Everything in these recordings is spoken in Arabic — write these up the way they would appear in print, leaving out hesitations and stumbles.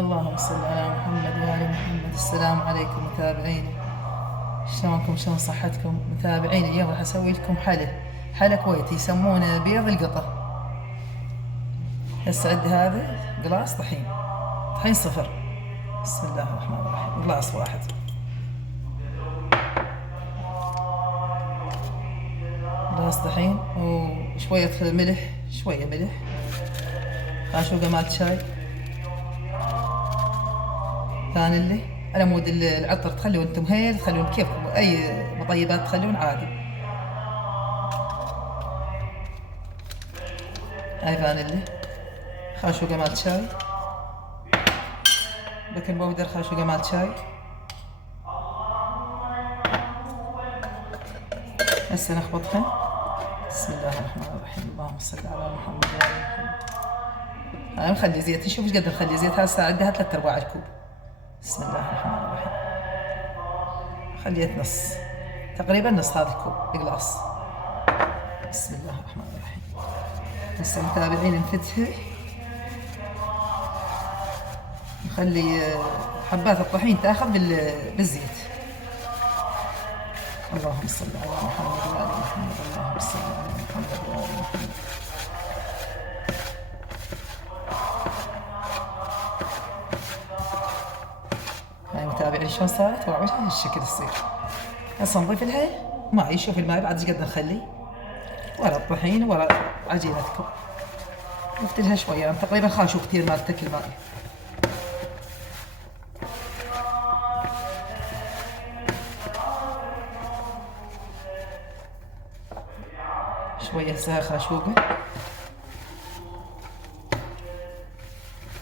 اللهم صل على محمد وآل محمد. السلام عليكم متابعيني، شلونكم؟ شلون صحتكم متابعيني؟ اليوم راح اسوي لكم حلا كويتي يسمونه بيض القطة. هسه عندي هذا قلاص طحين صفر. بسم الله الرحمن الرحيم. قلاص واحد، قلاص طحين وشوية ملح، شوية ملح، خاشوقة مالت شاي، فانيلي على مود العطر. تخلون انتم هيل، تخلون كيفكم، اي مطيبات تخلون عادي. هاي فانيلي، خاشوقة مالت شاي، بيكنج باودر، خاشوقة مالت شاي. هسه نخبطها. بسم الله الرحمن الرحيم. اللهم صل على محمد وعلى محمد. هاي مخلي زيت، نشوف ايش قد نخلي زيت. هسه عندها 3/4 الكوب. بسم الله الرحمن الرحيم. خليت نص، تقريبا نص هذا الكوب قلاص. بسم الله الرحمن الرحيم. هسه متابعين نفتحه، نخلي حبات الطحين تاخذ بالزيت. اللهم صل على محمد وآل محمد. اللهم صل على محمد وآل محمد. هاي متابعين شلون صارت؟ وعمل هذا الشكل تصير. هسه نضيف لها ماي. شوف الماي بعد ايش قد نخلي ورا الطحين ورا عجينتكم. نفتلها شويه، يعني تقريبا خاشوا كثير مال تاكل ماي. شويه هسه خاشوقه.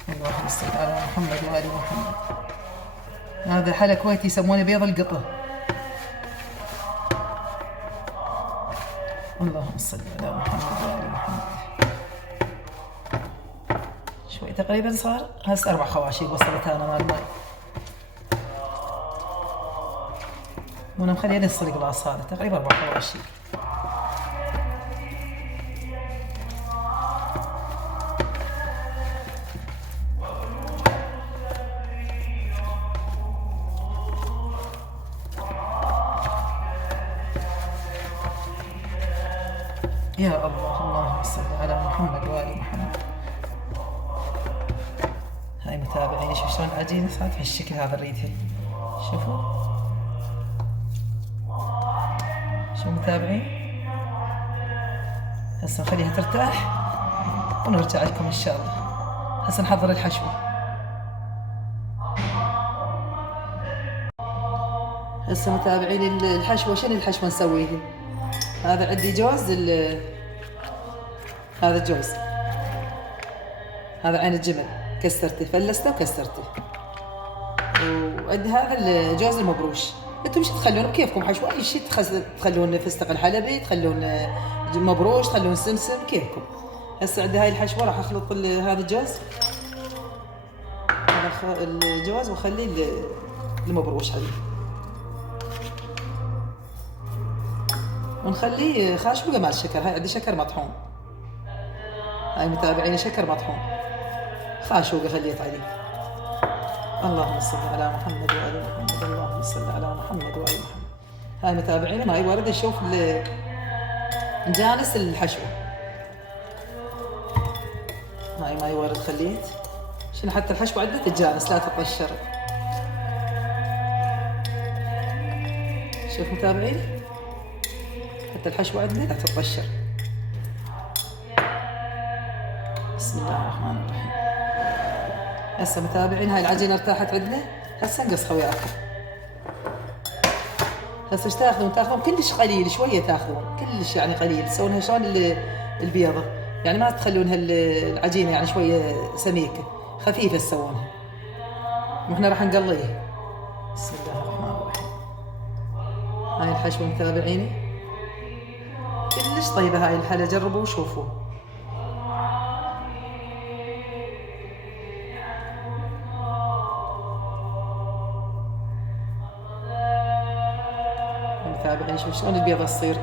اللهم صل على محمد وآل محمد. هذا حلا كويتي يسمونه بيض القطة. اللهم صل على محمد وآل محمد. شوي تقريبا صار. هسه 4 خواشيق وصلت انا مال الماي، وانا مخليه نص القلاص هذا، تقريبا 4 خواشيق. يا الله، اللهم صل على محمد وآل محمد. هاي متابعين شوف شلون العجينة صارت بهالشكل هذا. ريدها شوفوا، شو متابعين. هسه نخليها ترتاح ونرجع لكم ان شاء الله. هسه نحضر الحشوة. هسه متابعين الحشوة، شنو الحشوة نسويها؟ هذا عندي جوز، هذا جوز، هذا عين الجمل كسرته، فلسته وكسرته. وعندي هذا الجوز المبروش. انتم شو تخلون بكيفكم حشوة، اي شيء تخلون فستق الحلبي، تخلون مبروش، تخلون سمسم، كيفكم. هسه عندي هاي الحشوة راح اخلط هذا الجوز، هذا الجوز، واخلي المبروش عليه، ونخليه خاشوقة مال الشكر. هاي عندي شكر مطحون. هاي متابعيني شكر مطحون، خاشوقة خليت عليه. اللهم صل على محمد وآل محمد. اللهم صل على محمد وآل محمد. هاي متابعيني ماي ورد. نشوف نجانس الحشوة. هاي ماي ورد خليت عشان حتى الحشوة عندها تتجانس لا تطشر. شوف متابعيني، حتى الحشوة عندنا لا تطشر. بسم الله الرحمن الرحيم. هسه متابعين هاي العجينة ارتاحت عندنا. هسه نقصها وياكم. هسه ايش تاخذون؟ تاخذون كلش قليل، شوية تاخذون كلش يعني قليل، تسوونها شلون البيضة، يعني ما تخلون العجينة يعني شوية سميكة، خفيفة تسوونها. واحنا راح نقليها. بسم الله الرحمن الرحيم. هاي الحشوة متابعيني كلش طيبة. هاي الحلا جربوا وشوفوا. متابعين شوف شلون البيضة تصير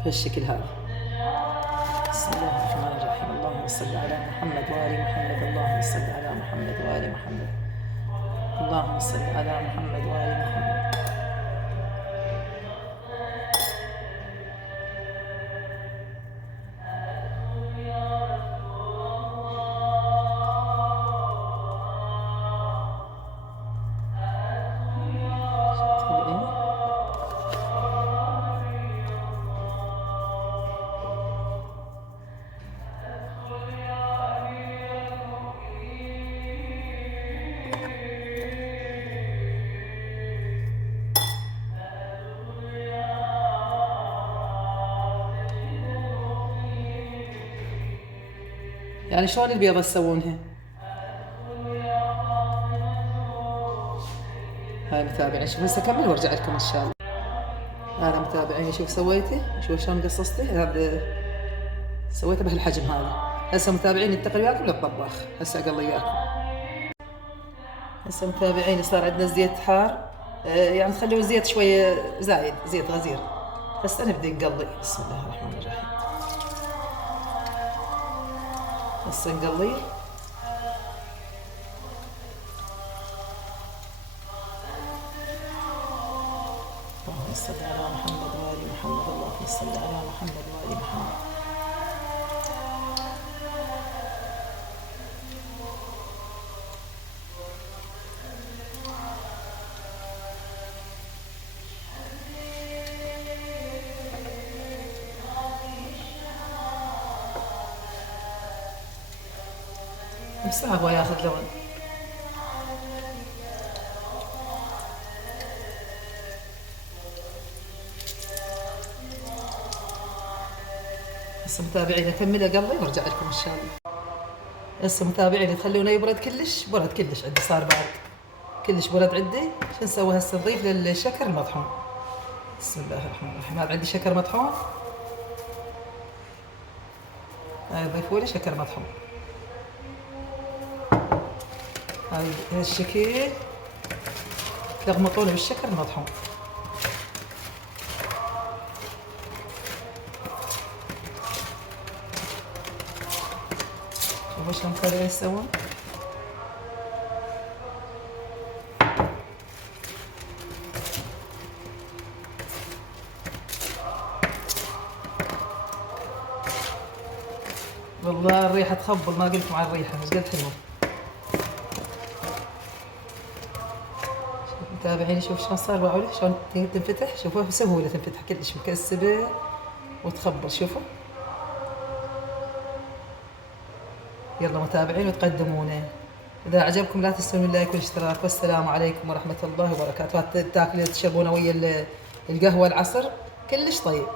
بهالشكل هذا. بسم الله الرحمن الرحيم. اللهم اللهم صل على محمد وآل محمد. اللهم صل على محمد وآل محمد. اللهم صل على محمد وآل محمد. يعني شلون البيضة تسوونها؟ هاي متابعين، شوف هسه اكمل وارجع لكم ان شاء الله. هذا متابعين شوف سويته، شوف شلون قصصته. هذا سويته بهالحجم هذا. هسه متابعين انتقل وياكم للطباخ، هسه اقلي وياكم. هسه متابعين صار عندنا الزيت حار، يعني تخلوا الزيت شويه زايد، زيت غزير. هسه نبدا نقلي. بسم الله الرحمن الرحيم. هسه نقلي. اللهم صل على محمد وآل محمد. اللهم صل على محمد وآل محمد. صعب وياخذ لون. هسه متابعين اكمل اقلي وارجع لكم ان شاء الله. هسه متابعين تخلونه يبرد كلش، برد كلش عندي، صار بارد كلش، برد عندي. شو نسوي هسه؟ نضيف للشكر المطحون. بسم الله الرحمن الرحيم. هذا عندي شكر مطحون، هاي ضيفوا لي شكر مطحون. هاي هالشكل تلغمطونه بالشكر المطحون. شوفوا شلون متابعين يسوون. والله الريحة تخبل، ما قلت مع الريحة مش قد حلوة. شوف متابعين شوف شلون صار باعوله، شلون تنفتح. شوفوا بسهولة تنفتح كلش، مكسبة وتخبل. شوفوا. يلا متابعين وتقدمونه. إذا عجبكم لا تنسون اللايك والاشتراك، والسلام عليكم ورحمة الله وبركاته. تاكلوا تشربونه ويا القهوة العصر كلش طيب.